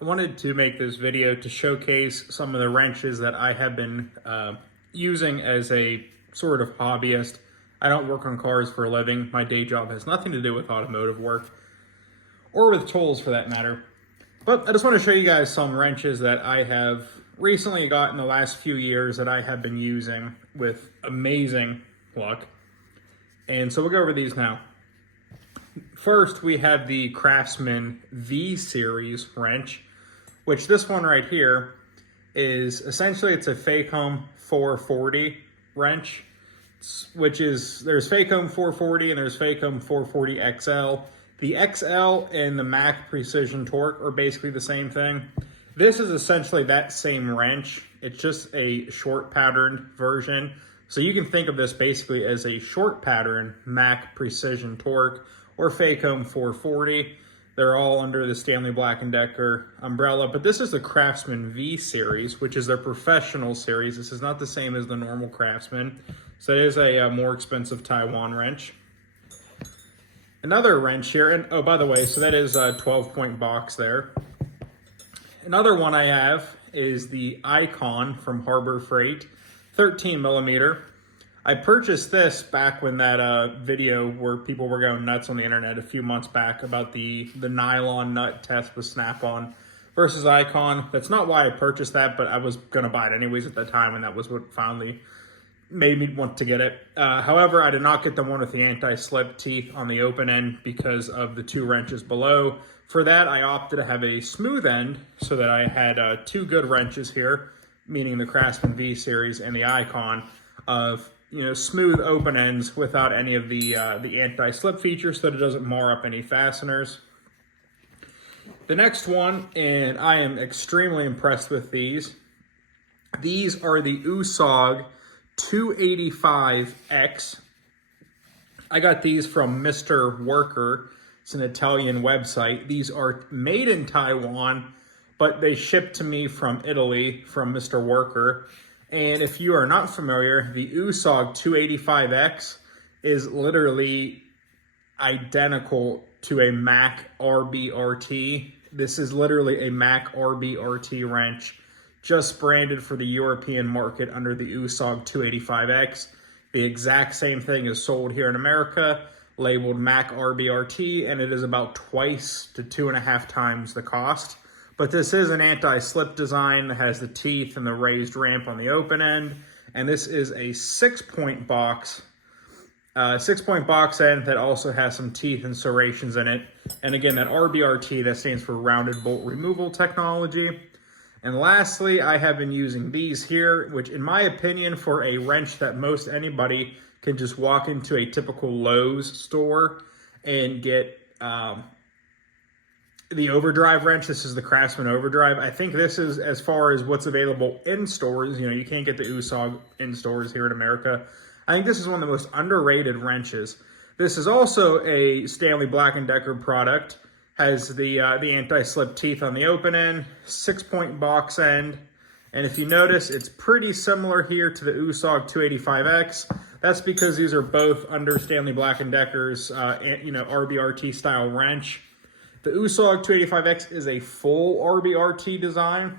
I wanted to make this video to showcase some of the wrenches that I have been using as a sort of hobbyist. I don't work on cars for a living. My day job has nothing to do with automotive work, or with tools for that matter. But I just want to show you guys some wrenches that I have recently got in the last few years that I have been using with amazing luck. And so we'll go over these now. First, we have the Craftsman V Series wrench, which this one right here is essentially, it's a fake home 440 wrench, which is, there's fake home 440 and there's fake home 440 XL. The XL and the Mac Precision Torque are basically the same thing. This is essentially that same wrench. It's just a short patterned version. So you can think of this basically as a short pattern Mac Precision Torque or fake home 440. They're all under the Stanley Black & Decker umbrella, but this is the Craftsman V Series, which is their professional series. This is not the same as the normal Craftsman. So it is a more expensive Taiwan wrench. Another wrench here, and oh, by the way, so that is a 12-point box there. Another one I have is the Icon from Harbor Freight, 13 millimeter. I purchased this back when that video where people were going nuts on the internet a few months back about the nylon nut test with Snap-on versus Icon. That's not why I purchased that, but I was gonna buy it anyways at the time, and that was what finally made me want to get it. However, I did not get the one with the anti-slip teeth on the open end because of the two wrenches below. For that, I opted to have a smooth end so that I had two good wrenches here, meaning the Craftsman V Series and the Icon, of smooth open ends without any of the anti-slip feature so that it doesn't mar up any fasteners. The next one, and I am extremely impressed with these. These are the USAG 285X. I got these from Mr. Worker. It's an Italian website. These are made in Taiwan, but they shipped to me from Italy from Mr. Worker. And if you are not familiar, the USAG 285X is literally identical to a Mac RBRT. This is literally a Mac RBRT wrench, just branded for the European market under the USAG 285X. The exact same thing is sold here in America, labeled Mac RBRT, and it is about twice to 2.5 times the cost. But this is an anti-slip design that has the teeth and the raised ramp on the open end. And this is a 6-point box, 6-point box end that also has some teeth and serrations in it. And again, that RBRT, that stands for rounded bolt removal technology. And lastly, I have been using these here, which in my opinion, for a wrench that most anybody can just walk into a typical Lowe's store and get the Overdrive wrench. This is the Craftsman Overdrive. I think this is, as far as what's available in stores, you can't get the USAG in stores here in America. I think this is one of the most underrated wrenches. This is also a Stanley Black & Decker product. Has the anti-slip teeth on the open end, 6-point box end. And if you notice, it's pretty similar here to the USAG 285X. That's because these are both under Stanley Black & Decker's, RBRT style wrench. The USAG 285X is a full RBRT design.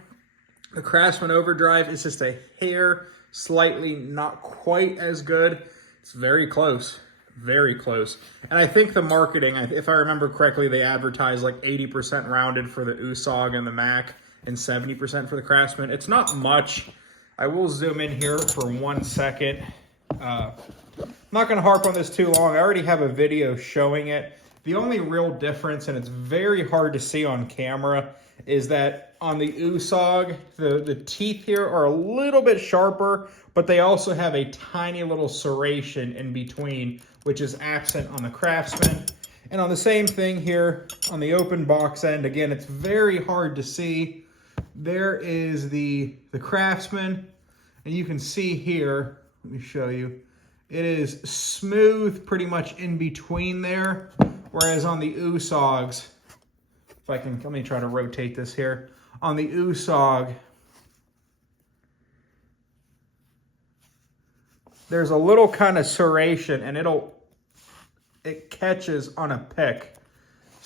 The Craftsman Overdrive is just a hair, slightly not quite as good. It's very close, very close. And I think the marketing, if I remember correctly, they advertise like 80% rounded for the USAG and the Mac and 70% for the Craftsman. It's not much. I will zoom in here for 1 second. I'm not gonna harp on this too long. I already have a video showing it. The only real difference, and it's very hard to see on camera, is that on the USAG, the teeth here are a little bit sharper, but they also have a tiny little serration in between, which is absent on the Craftsman. And on the same thing here, on the open box end, again, it's very hard to see. There is the Craftsman, and you can see here, let me show you, it is smooth pretty much in between there. Whereas on the USAGs, let me try to rotate this here. On the USAG, there's a little kind of serration and it catches on a pick.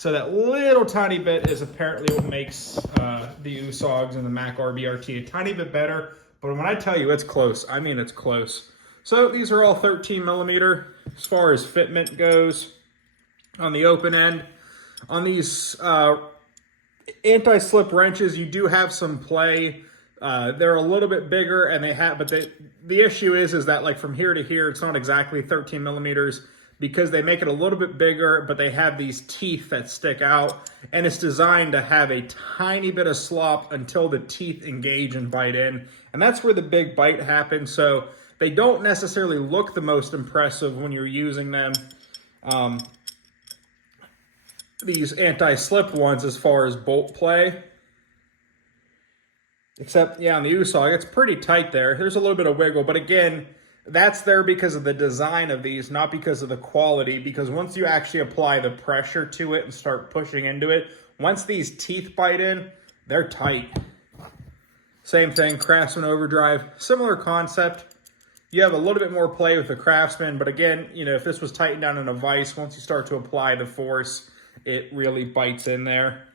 So that little tiny bit is apparently what makes the USAGs and the Mac RBRT a tiny bit better. But when I tell you it's close, I mean it's close. So these are all 13 millimeter as far as fitment goes on the open end. On these anti-slip wrenches, you do have some play. They're a little bit bigger, and the issue is that like from here to here, it's not exactly 13 millimeters because they make it a little bit bigger, but they have these teeth that stick out, and it's designed to have a tiny bit of slop until the teeth engage and bite in, and that's where the big bite happens. So they don't necessarily look the most impressive when you're using them. These anti-slip ones as far as bolt play. Except, yeah, on the USAG, it's pretty tight there. There's a little bit of wiggle, but again, that's there because of the design of these, not because of the quality, because once you actually apply the pressure to it and start pushing into it, once these teeth bite in, they're tight. Same thing, Craftsman Overdrive, similar concept. You have a little bit more play with the Craftsman, but again, you know, if this was tightened down in a vise, once you start to apply the force, it really bites in there.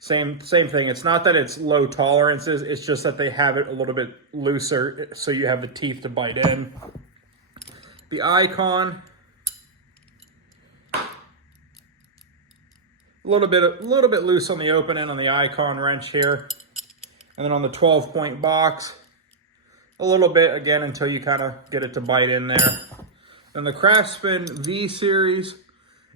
Same thing. It's not that it's low tolerances. It's just that they have it a little bit looser, so you have the teeth to bite in. The Icon, a little bit loose on the open end on the Icon wrench here, and then on the 12-point box, a little bit again until you kind of get it to bite in there. Then the Craftsman V Series,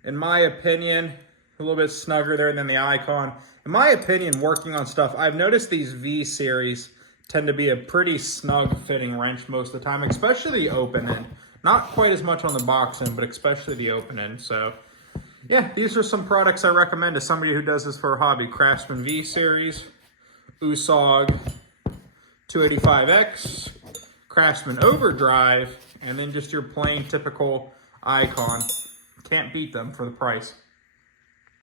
in my opinion, a little bit snugger there than the Icon. In my opinion, working on stuff, I've noticed these V Series tend to be a pretty snug fitting wrench most of the time, especially the open end. Not quite as much on the box end, but especially the open end. So yeah, these are some products I recommend to somebody who does this for a hobby. Craftsman V Series, USAG 285X, Craftsman Overdrive, and then just your plain typical Icon. Can't beat them for the price.